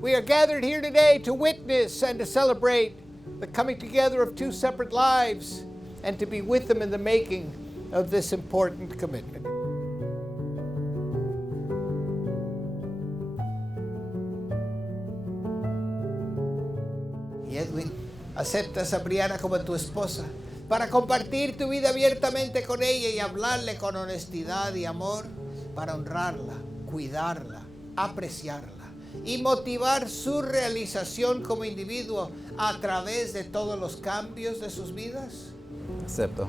We are gathered here today to witness and to celebrate the coming together of two separate lives and to be with them in the making of this important commitment. Y Edwin, aceptas a Brianna como tu esposa para compartir tu vida abiertamente con ella y hablarle con honestidad y amor para honrarla, cuidarla, apreciarla y motivar su realización como individuo a través de todos los cambios de sus vidas? Acepto.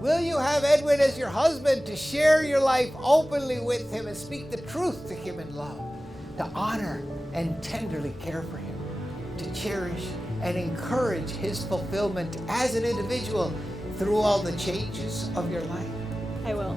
Will you have Edwin as your husband to share your life openly with him and speak the truth to him in love, to honor and tenderly care for him, to cherish and encourage his fulfillment as an individual through all the changes of your life? I will.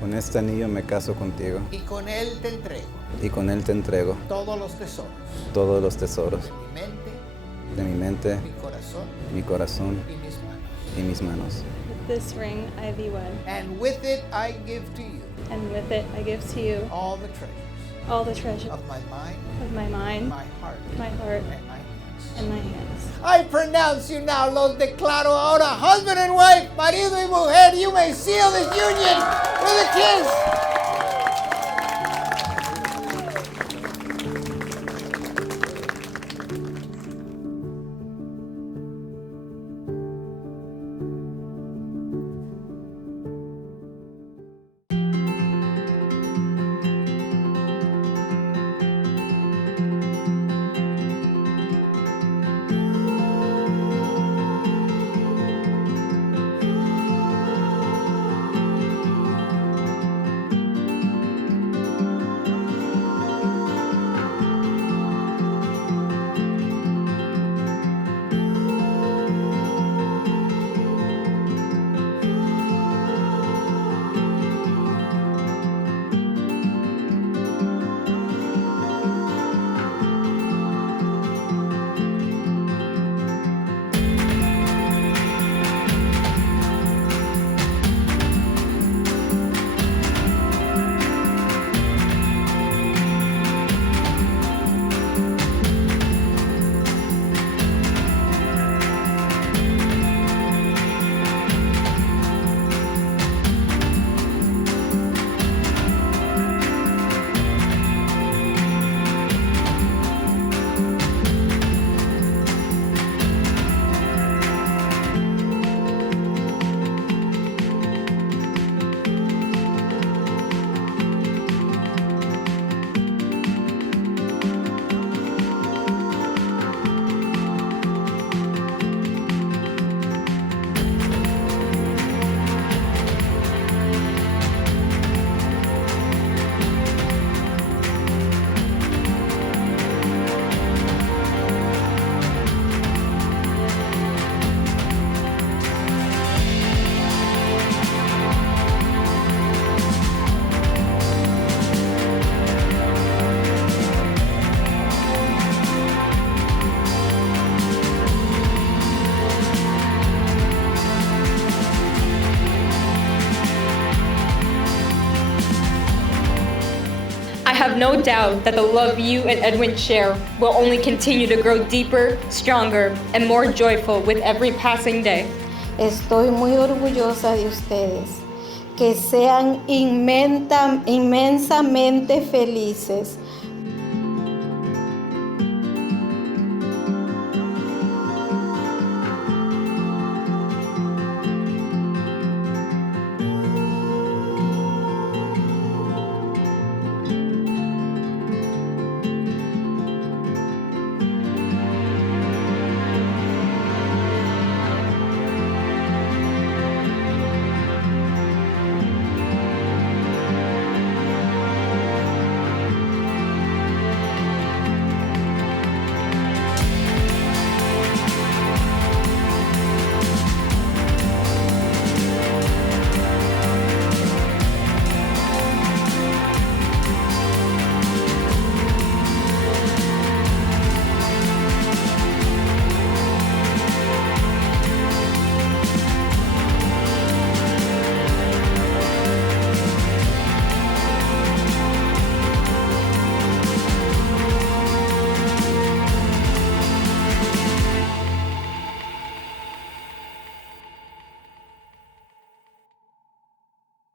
Con este anillo me caso contigo Y con él te entrego y con él te entrego todos los tesoros todos los tesoros de mi mente, de mi mente, mi corazón mi corazón y mis manos. y mis manos. With this ring I thee wed, And with it I give to you and with it I give to you all the treasures all the treasure of my mind, of my mind, my heart, my heart, and my hands. and my hands. I pronounce you now, los declaro ahora husband and wife, marido y mujer. You may seal this union with a kiss. have no doubt that the love you and Edwin share will only continue to grow deeper, stronger, and more joyful with every passing day. Estoy muy orgullosa de ustedes. Que sean inmensamente felices